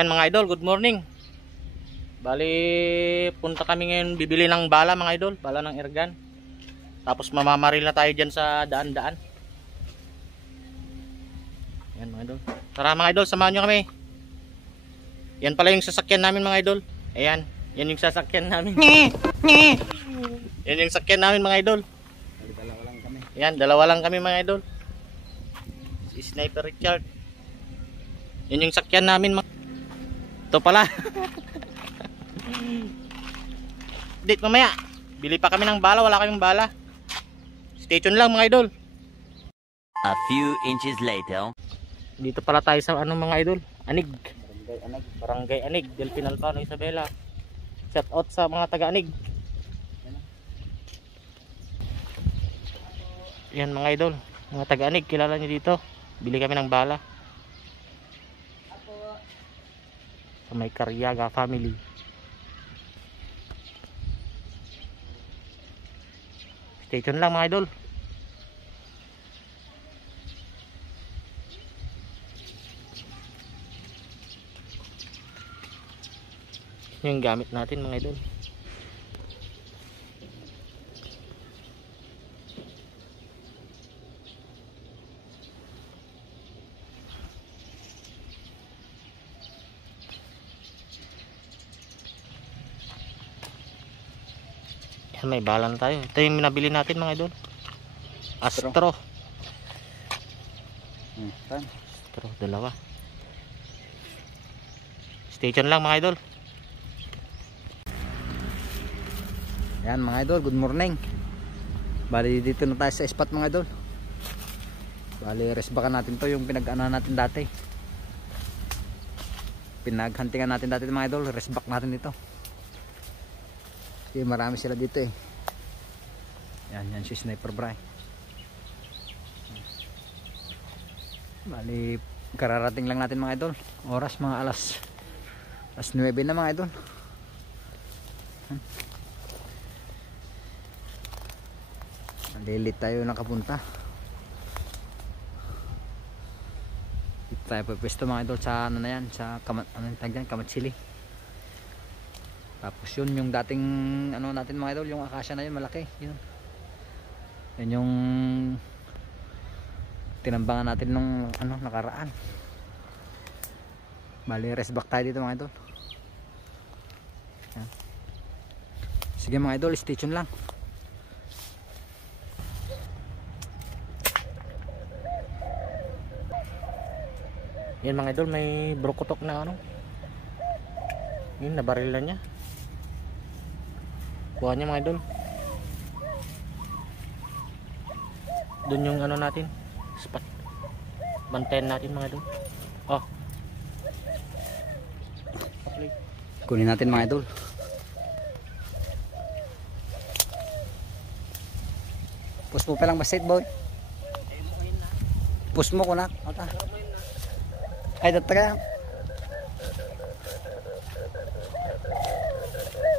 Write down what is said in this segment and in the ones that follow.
Ayan mga idol, good morning. Bali, punta kami ngayon bibili ng bala mga idol, bala ng airgun. Tapos mamamaril na tayo dyan sa daan-daan. Ayan mga idol. Tara mga idol, samahan nyo kami. Yan pala yung sasakyan namin mga idol. Ayan, yan yung sasakyan namin. Yan yung sasakyan namin mga idol. Dalawa lang kami. Ayan, dalawa lang kami mga idol. Si Sniper Richard. Yan yung sasakyan namin mga. Ito pala. Date mamaya. Bili pa kami ng bala, wala kaming bala. Stay tuned lang mga idol. A few inches later. Dito pala tayo sa ano mga idol? Anig. Barangay Anag. Barangay Anig, Del Pinalpano, Isabela. Shout out sa mga taga Anig. Yan mga idol, mga taga Anig, kilala niyo dito. Bili kami ng bala. Sa may Karyaga family. Stay tuned lang mga idol. Yung gamit natin mga idol. Yan, may bala na tayo. Ito yung minabili natin mga idol. Astro. Astro, dalawa. Stay tuned lang mga idol. Yan mga idol, good morning. Bali dito na tayo sa spot mga idol. Bali resbakan natin to, yung pinag-ano natin dati. Pinaghantingan natin dati mga idol, resbak natin dito. Kasi marami sila dito eh. Yan si Sniper Bry. Bali kararating lang natin mga idol. Oras mga alas 9 na mga idol. Lilit tayo nakapunta. Dito tayo pwesto mga idol sa ano na yan, sa Kamatsili. Tapos yun yung dating ano natin mga idol, yung akasya na yun malaki. Yan yung tinambangan natin nung ano nakaraan. Bali rest back tayo dito mga idol. Yan. Sige mga idol, stay tuned lang. Yan mga idol, may brokotok na ano. Yun, nabaril na niya. Kuha niya mga idol. Doon yung ano natin, spot. Bantayan natin mga idol. Oh. Okay. Kunin natin mga idol. Push mo pa lang basit boy. Push mo kunak. Ata. Ay dataga.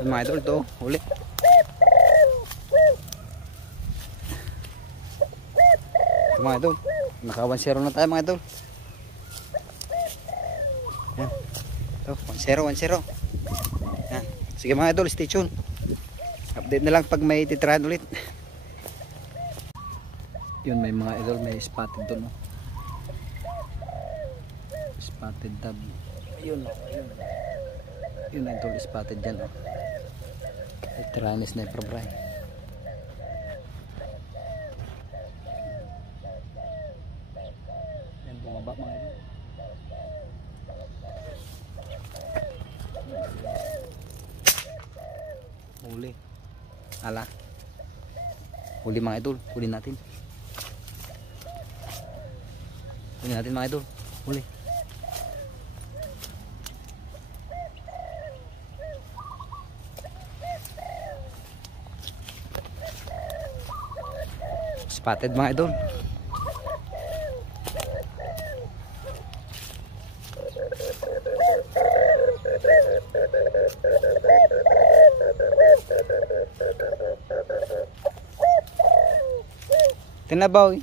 Mga idol to, huli. Mga idol, naka 1-0 na tayo mga idol. Yan. Ito, 1-0. Yan. Sige mga idol, stay tuned. Update na lang pag may titrahan ulit. Yun, may mga idol, may spotted doon. No? Spotted tab. Ayun, ayun. Yun idol, spotted dyan. Oh. Titrahan ni Sniper Bry. Bumaba mga idol. Huli. Ala. Huli mga idol. Huli natin. Huli natin mga idol. Huli. Spotted mga idol. Tinabaw.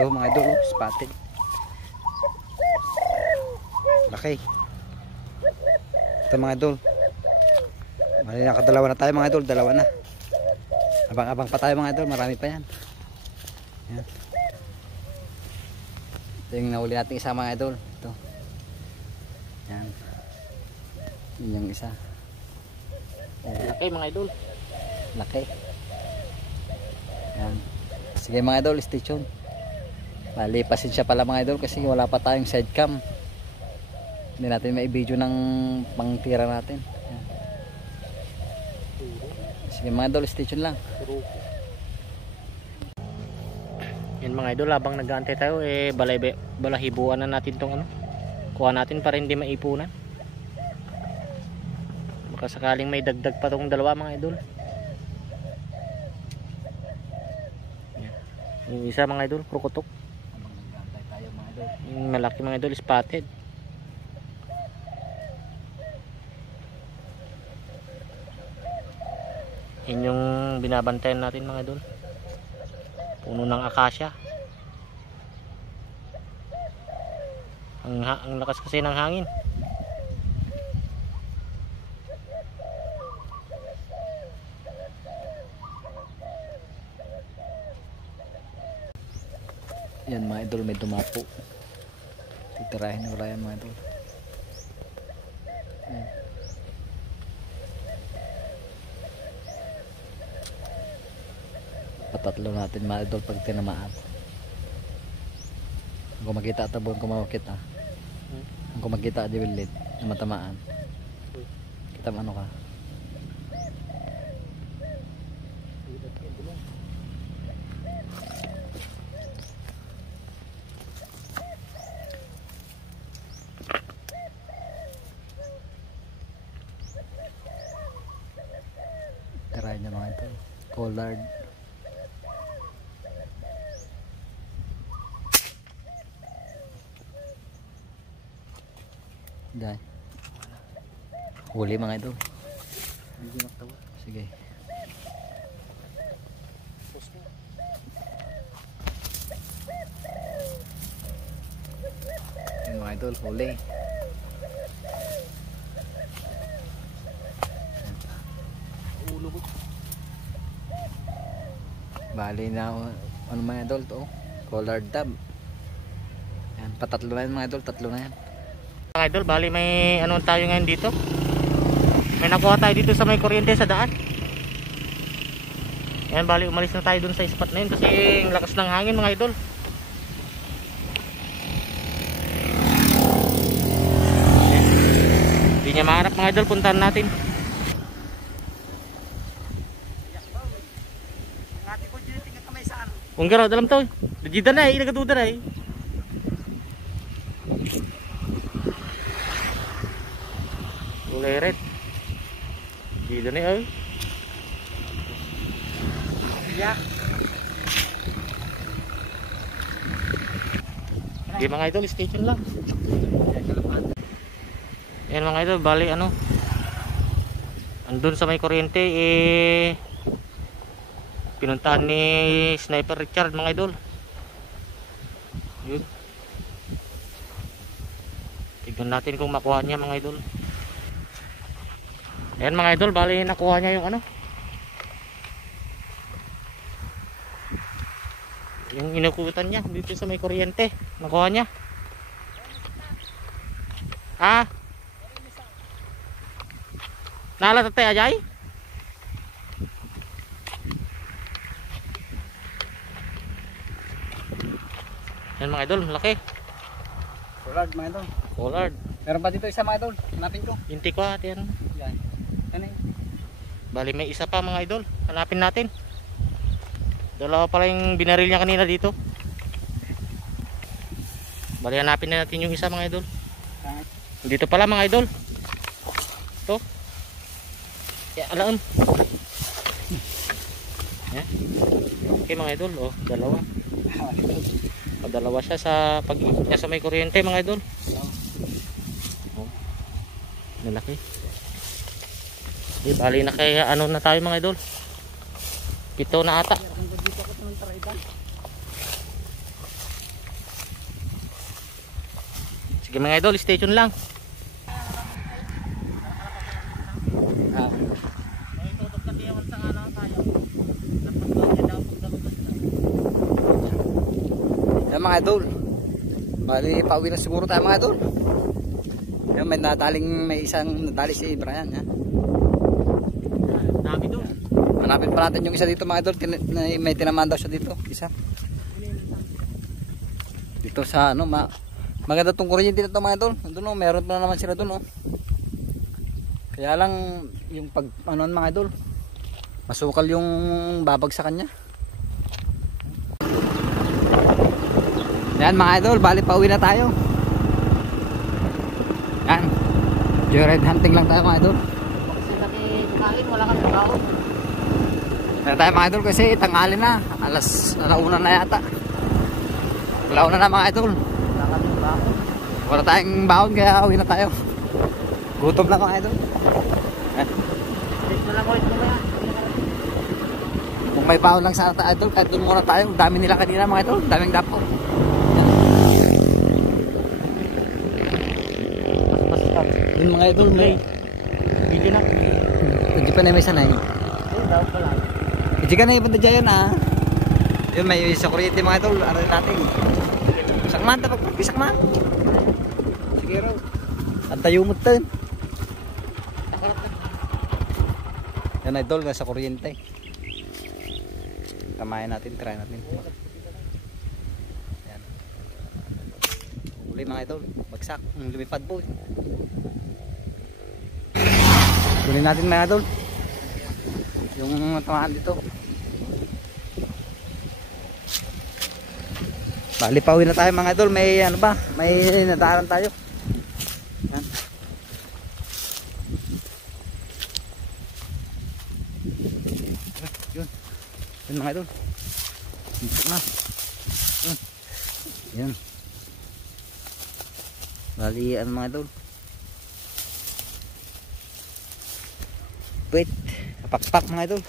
Ito mga idol, oh, spotted. Laki. Ito mga idol. Mali nakadalawa na tayo mga idol, dalawa na. Abang-abang pa tayo mga idol, marami pa yan. Yan. Ito yung nahuli natin isa mga idol. Ito. Yan. Yun yung isa. Laki mga idol. Laki. Yan. Sige mga idol, stay tuned. Bali, pasensya pala mga idol kasi wala pa tayong side cam. Hindi natin may video ng pangtira natin. Yan. Sige mga idol, stay tuned lang. Yan mga idol, habang nag-aantay tayo, balahibuan na natin tong ano. Kuha natin para hindi maipunan. Baka sakaling may dagdag pa tong dalawa mga idol. Yan. Yung isa mga idol, krukotok. Habang nag-aantay tayo mga idol. Yung malaki mga idol, spotted. Yan yung binabantayan natin mga idol. Puno ng akasya. Ang lakas kasi ng hangin. Yan mga idol, may dumapo. Titirahin na wala yan mga idol. Yan. Patatlo natin mga idol pag tinamaan. Kung makita tabon, kung makita. Kung makita di bilit na matamaan. Kita ano ka. Tirahin niya mga idol. Collard. Dahil huli mga idol. Sige. Yan mga idol, huli. Bali na ano mga idol to? Collard dab. Yan, patatlo na yan mga idol, tatlo na yan. Mga idol, bali may ano tayo ngayon dito. May nakuha tayo dito sa may kuryente sa daan. Yan, bali umalis na tayo dun sa spot na yun kasi ang lakas ng hangin mga idol. Yan. Hindi niya mahanap mga idol, puntahan natin. Kung garo, dalam to. Dajida na eh, nagatuda na eh. Uleret. Dito na eh. Yeah. Okay mga idol, station lang. Yan mga idol, bali ano. Andun sa may kuryente eh pinuntahan ni Sniper Richard mga idol. Yun. Tignan natin kung makuha niya mga idol. Ayan mga idol, bali nakuha niya yung ano, yung inukutan niya dito sa may kuryente. Nakuha niya. Ah, nala tatay ajay. Yan mga idol, malaki. Collard mga idol. Collard. Meron pa dito isa mga idol. Hanapin ko. Inti ko at yan. Yan. Yan eh. Bali may isa pa mga idol. Hanapin natin. Dalawa pala yung binaril niya kanina dito. Bali hanapin na natin yung isa mga idol. Dito pala mga idol. Ito. Ya, alam. Yan. Okay mga idol. Oh, dalawa. Padalawa siya sa pag-ikot niya sa may kuryente mga idol. Oh. Lalaki. Bali na kaya ano na tayo mga idol. 7 na ata. Sige mga idol, stay tuned lang. Yan mga idol. Bali, pauwi na siguro tayo mga idol. Yan, may isang nadali si Brian. Yan. Dami doon. Hanapin pa natin yung isa dito mga idol. May tinamaan daw siya dito. Isa. Dito sa ano, maganda tong kuryente dito mga idol. Doon meron pa na naman sila doon. Kaya lang yung pag ano mga idol, masukal yung babag sa kanya. Yan mga idol, bali pauwi na tayo. Yan. Joyride hunting lang tayo mga idol. Kasi nakikalin, wala kang trabaho. Kaya tayo mga idol kasi tanghali na. Alauna na yata. Alauna na mga idol. Wala kang trabaho. Wala tayong baon kaya uwi na tayo. Gutom lang mga idol. Dito lang ulit mo yan. Kung may baon lang sana tayo idol, kahit doon muna tayo. Dami nila kanina mga idol. Daming dapo. Yung mga idol may Video na. hindi pa na may sanay. Daw pa lang. Hindi ka na ibanda dyan Yun may sa kuryente mga idol. Ano natin? Sakman tapag sakman. Sige raw. At tayo mo tayo. Yan idol nasa kuryente. Kamayan natin, try natin. Yan. Uli mga idol, bagsak, lumipad po. Kunin natin mga idol. Yung tamaan dito. Bali pauwi na tayo mga idol, may ano ba? May nadaanan tayo. Yan. Yun. Yun mga idol. Mintok na. Yun. Yun. Bali ano mga idol. Wait. Pakpak mga idol.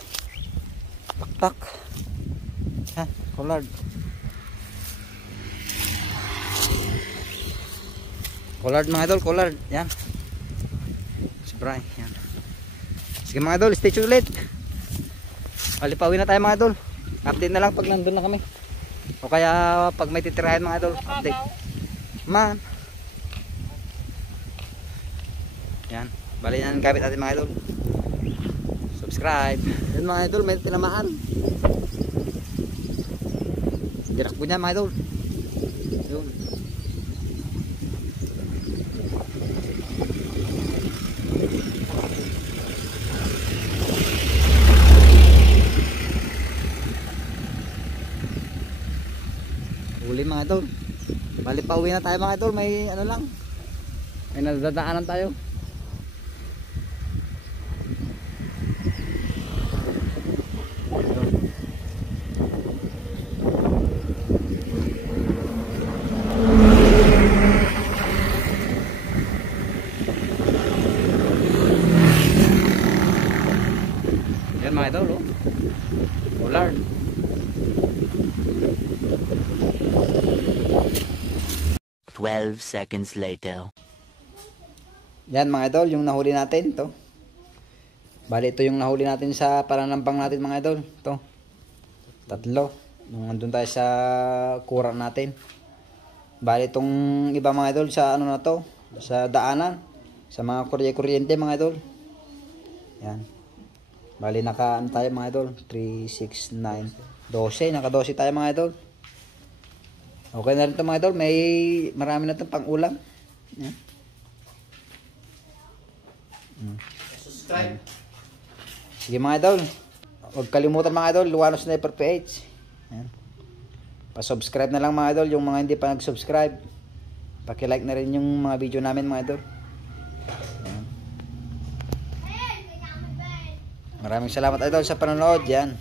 Pakpak. Ha, collard. Collard mga idol, collard. Yan. Spray. Yan. Sige mga idol, stay tuned ulit. Palipawin na tayo mga idol. Update na lang pag nandun na kami. O kaya pag may titirahin mga idol, update. Man. Yan. Bali na ang gamit natin mga idol. Subscribe. Yan mga idol, may tinamaan. Dirakbo niya mga idol. Yun. Huli mga idol. Bali pauwi na tayo mga idol. May ano lang. May nadadaanan tayo. Yan mga idol, oh. Collard. Twelve seconds later. Yan mga idol, yung nahuli natin to. Bali ito yung nahuli natin sa pananampang natin mga idol. To. Tatlo. Nung andun tayo sa kurang natin. Bali itong iba mga idol sa ano na to, sa daanan, sa mga kuryente mga idol. Yan. Bali naka ano tayo mga idol, 3, 6, 9, 12. Naka 12 tayo mga idol. Okay na rin ito mga idol. May marami na itong pang ulam. Yan. Subscribe. Sige mga idol. Huwag kalimutan mga idol, Luano Sniper PH. Yan. Pa-subscribe na lang mga idol. Yung mga hindi pa nag-subscribe, paki-like na rin yung mga video namin mga idol. Yan. Maraming salamat idol sa panonood. Yan.